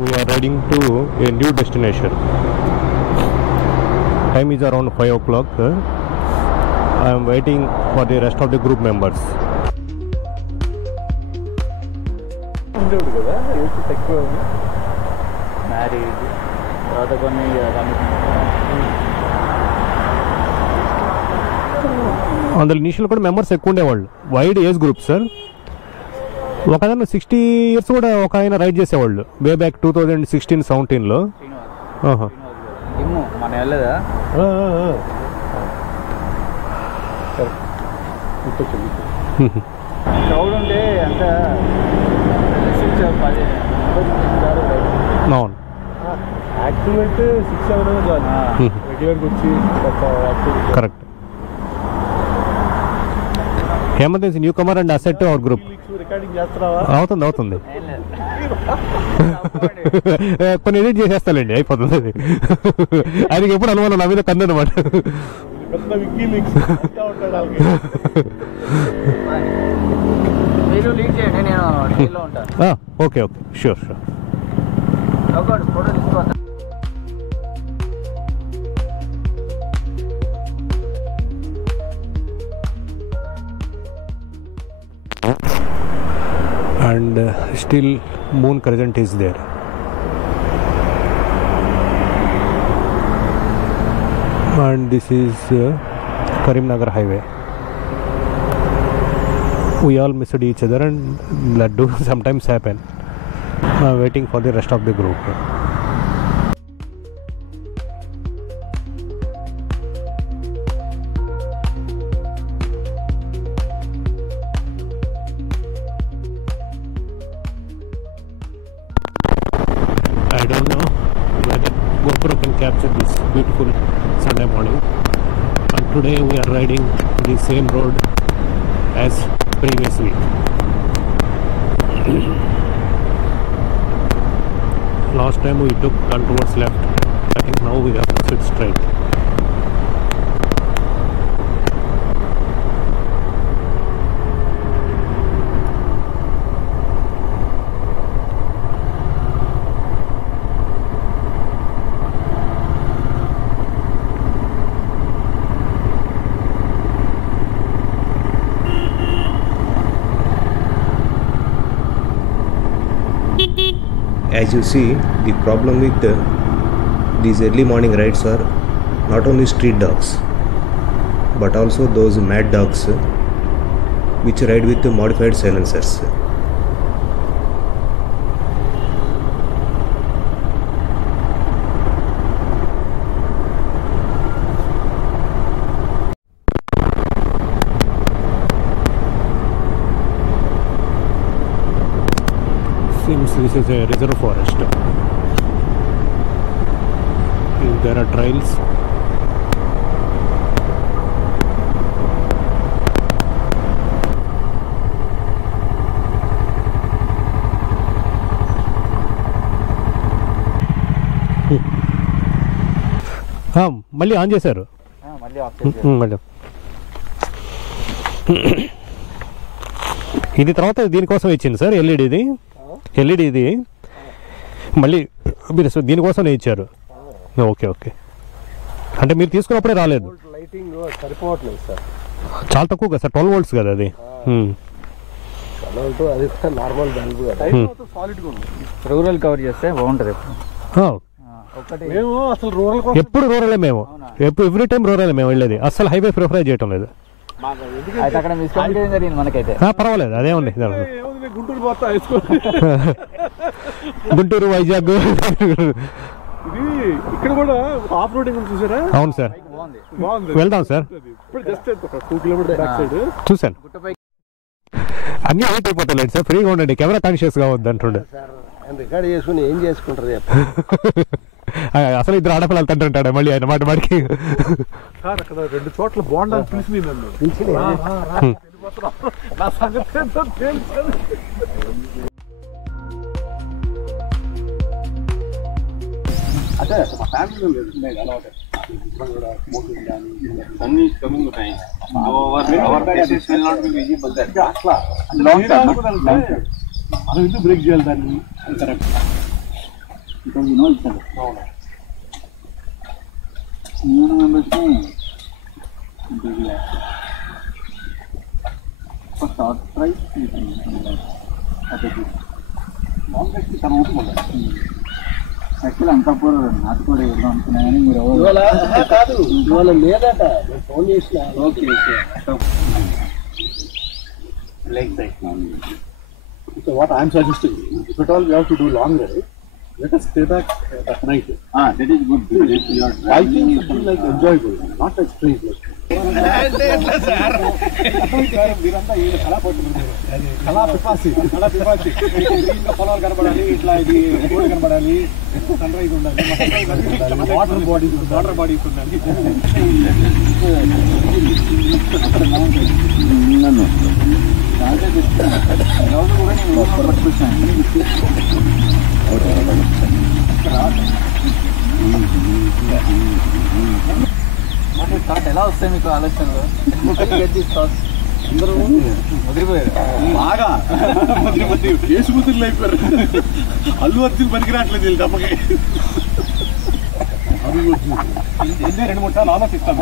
we are riding to a new destination. Time is around 5 o'clock. I am waiting for the rest of the group members. అందులో initial కూడా members ఎక్కువ ఉండేవాళ్ళు. Wide age group sir. ఒక ఆయన 60 years కూడా ఒక ఆయన ride చేసేవాళ్ళు వే బ్యాక్ 2016-17లో. మన వెళ్ళదా క్రౌడ్ ఉంటే అంత అవును. యాక్టివ్ అయితే 6-7 రెగ్యులర్గా వచ్చి correct. Hemant newcomer and asset our group. అవుతుంది కొన్ని ఎడిట్ చేసేస్తానండి, అయిపోతుంది అది. ఆయనకి ఎప్పుడు అనుమానం నా మీద కన్ను అనమాట. Okay sure. And still moon crescent is there. And this is Karimnagar highway. We all missed each other and that do sometimes happen. Waiting for the rest of the group. I don't know whether GoPro can capture this beautiful Sunday morning. And today we are riding the same road as previous week. Last time we took turn towards left. I think now we have to sit straight. As you see, the problem with these early morning rides are not only street dogs but also those mad dogs which ride with modified silencers. Seems this is a reserve forest. There are trails. మళ్ళీ on చేశారు. ఇది తర్వాత దీనికోసం ఇచ్చింది sir. LED ఇది మళ్ళీ మీరు దీనికోసం ఇచ్చారు. ఓకే అంటే మీరు తీసుకున్నప్పుడే రాలేదు. లైటింగ్ సరిపోవట్లేదు సార్, చాలా తక్కువ కదా సార్. 12 volts కదా అది. అది నార్మల్ బల్బ్ కదా, సాలిడ్గా ఉంది. రూరల్ కవర్ చేస్తే బాగుంటుంది. మేము అసలు రూరల్ ఎప్పుడు రూరలే మేము, ఎవ్రీ టైం రూరలే మేము వెళ్ళేది. అసలు హైవే ప్రిఫర్ చేయటం లేదు. పర్వాలేదు, అదే ఉంది. గుంటూరు పోతా గుంటూరు, వైజాగ్, ఇక్కడ కూడా ఆఫ్ రోడింగ్ చూసారా? అవును సార్, వెళ్దాం sir. Just 2 kilometers back side చూసాను. అన్నీ అవుట్ అయిపోతాయి సార్. ఫ్రీగా ఉండండి, కెమెరా కాన్షియస్ గా వద్దు అంటుండే. రికార్డ్ చేసుకుని ఏం చేసుకుంటారు అసలు ఇద్దరు ఆడపిల్లలు తంటుంటాడు మళ్ళీ ఆయన మాట మాటికి. సార్ అక్కడ 2 చోట్ల బాగుండాలని పిలిచి నన్ను నా సంగతి ఏంటో తెలుసు. అదే మా ఫ్యామిలీలో లేదు అలవాటు. అన్ని కమింగ్ ఉంటాయి. అట్లా మనం ఎందుకు బ్రేక్ చేయాలి దాన్ని? because you know each other. New members for short price you can actually Anantapur నాటుకోడి వెళ్దాం అనుకున్నాను కానీ మీరు కాదు ఇవాళ లేదట ఫోన్ చేసిన okay like that so what I'm suggesting if at all you have to do long ride let us stay back at night. That is good. I think it will like enjoyable, not like strange. పొలాలు కనబడాలి, ఇట్లా ఇది road కనబడాలి, sun rise ఉండాలి, water bodies ఉండాలి. Thought ఎలా వస్తాయి మీకు ఆలోచనలు? అందరూ వదిలిపోయారు, బాగా కేసుమూతులు అయిపోయారు. అల్లు అర్జున్ పనికిరాట్లేదు వీళ్ళు తప్పకి. ఎన్ని 2-3 సార్లు ఆలోచిస్తాను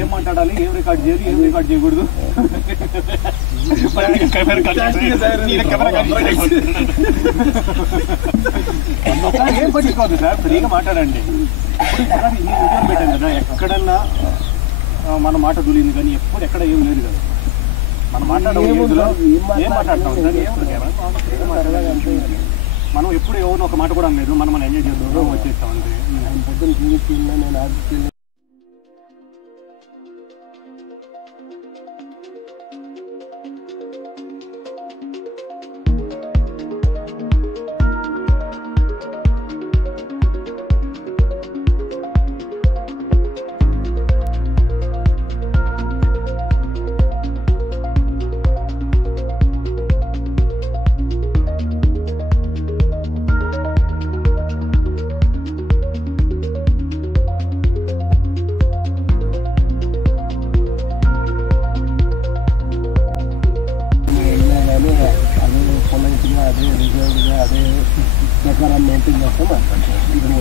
ఏం మాట్లాడాలి, ఏం రికార్డ్ చేయాలి, ఏం రికార్డ్ చేయకూడదు. ఏం పట్టించుకోవద్దు సార్, ఫ్రీగా మాట్లాడండి. ఇప్పుడు ఈ వీడియోలు పెట్టాం కదా, ఎక్కడన్నా మన మాట దులింది కానీ ఎప్పుడు ఎక్కడ ఏం లేదు కదా. మనం మాట్లాడడం ఏం మాట్లాడతాం సార్, మనం ఎప్పుడు ఎవరిని ఒక మాట కూడా లేదు. మనం ఎంజాయ్ చేద్దాం, వచ్చేస్తాం అంతే. పొద్దున్న చూపించిందా నేను ఆగి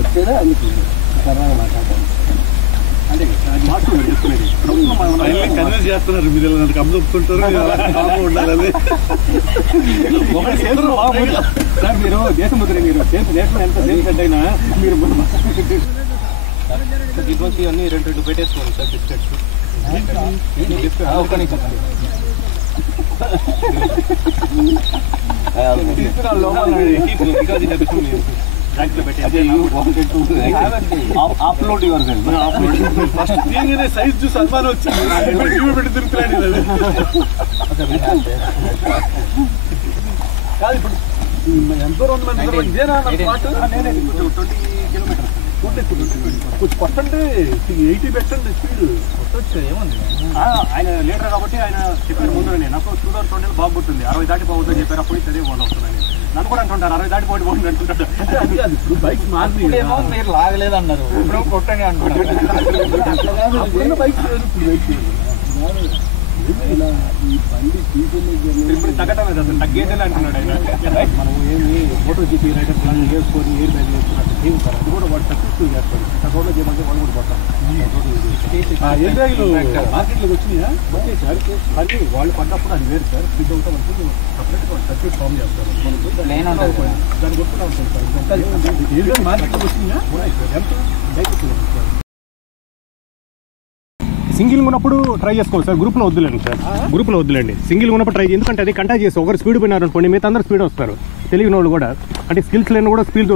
వచ్చేదా అందుకు సరదాగా మాట్లాడతాను. అంటే కన్విన్స్ చేస్తున్నారు మీరు, కమ్ముతుంటారు ఉండాలని. సార్ మీరు దేశముద్ర, మీరు దేశంలో ఎంత దేశం అయినా మీరు దీనికి అన్ని 2 పెట్టేసుకోండి సార్. బిస్కెట్స్ ఒక్క నిమిషం అప్లోడ్ యువర్ సెల్ఫ్. సైజ్ చూసి అనుమానం వచ్చింది, పెట్టి తిరుగుతున్నాడు కాదు. ఇప్పుడు ఎంతో 2 మంది ఇదేనా పాటు? 20 కిలోమీటర్స్ కొంచెం కొట్టండి, 80 పెట్టండి స్పీడ్. ఏముంది ఆయన లీడర్ కాబట్టి ఆయన చెప్పారు ముందు. నాకు 2020 బాగుంటుంది, 60 దాటి పోవద్దని చెప్పారు. అప్పుడు చదివి పోదు వస్తున్నాను. నన్ను కూడా అంటుంటారు 60 దాటి పోటీ పోతుంది అంటుంటారు. ఇప్పుడు బైక్ మార్చి మీరు లాగలేదు అన్నారు, ఇప్పుడు కొట్టండి అంటున్నారు. ఇప్పుడు తగ్గటమే అసలు తగ్గేదేలే అంటున్నాడు ఆయన. మనం ఏమి మోటో జీపీ రైడర్ ప్లాన్ వేసుకొని ఎయిర్ బ్యాగ్ వేసుకున్నట్టు చేస్తారు. అది కూడా వాడు సక్సెస్ఫుల్ చేస్తారు. రోడ్లో చేయమంటే వాళ్ళు కూడా పోతారు. ఎయిర్ బ్యాగ్లు మార్కెట్లోకి వచ్చినాయా? అది వాళ్ళు పడ్డప్పుడు అది వేరు సార్. ఫిట్ అవుతా ఉంటుంది, సపరేట్గా సర్క్యూట్ ఫామ్ చేస్తారు. దాన్ని కొట్టుకుంటా ఉంటుంది సార్. ఎయిర్ బ్యాగ్ మార్కెట్లోకి వచ్చినాయా? ఎంత బైక్ సింగిల్ ఉన్నప్పుడు ట్రై చేసుకోవాలి సార్, గ్రూప్లో వద్దులేండి సార్. గ్రూప్లో వద్దులేండి, సింగిల్ ఉన్నప్పుడు ట్రై. ఎందుకంటే అది కంటాక్ట్ చేసి ఒకరు స్పీడ్ పోయినారు అనుకోండి, మిగతా అందరూ స్పీడ్ వస్తారు. తెలియని వాళ్ళు కూడా, అంటే స్కిల్స్ లేని కూడా స్పీడ్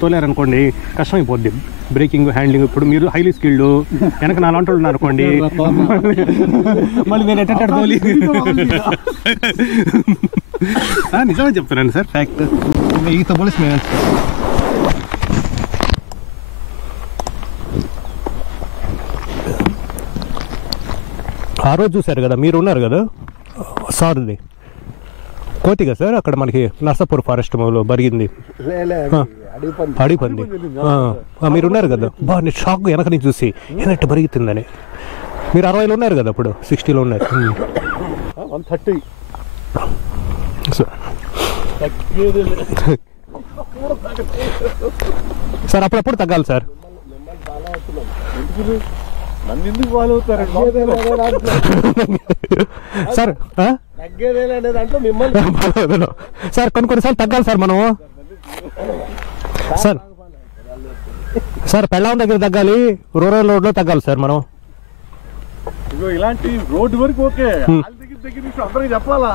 తోలేరనుకోండి, కష్టమైపోద్ది. Braking, handling. ఇప్పుడు మీరు హైలీ స్కిల్డ్, వెనక 4 వాళ్ళు ఉన్నారు అనుకోండి, మళ్ళీ నేను ఎట్ట తోలి. నిజమే చెప్తున్నాను సార్, ఫ్యాక్ట్. ఈతో పోలీస్ మేము ఆ రోజు చూశారు కదా, మీరు ఉన్నారు కదా సార్ది కోతిగా సార్, అక్కడ మనకి నర్సాపూర్ ఫారెస్ట్ లో బరిగింది అడిపంది. మీరు ఉన్నారు కదా, నేను షాక్ వెనక నుంచి చూసి ఏనట్టు బరుగుతుందని. మీరు 60లో ఉన్నారు కదా, అప్పుడు 60లో ఉన్నారు. 130 సార్ అప్పుడప్పుడు తగ్గాలి సార్. నన్ను ఎందుకు ఫాలో అవుతారు సార్? దాంట్లో మిమ్మల్ని సార్ కొన్నిసార్లు తగ్గాలి సార్ మనము. సార్ సార్ పెళ్ళాం దగ్గర తగ్గాలి, రూరల్ రోడ్లో తగ్గాలి సార్ మనం. ఇగో ఇలాంటి రోడ్డు వరకు ఓకే, దగ్గర నుంచి అందరికి చెప్పాలా?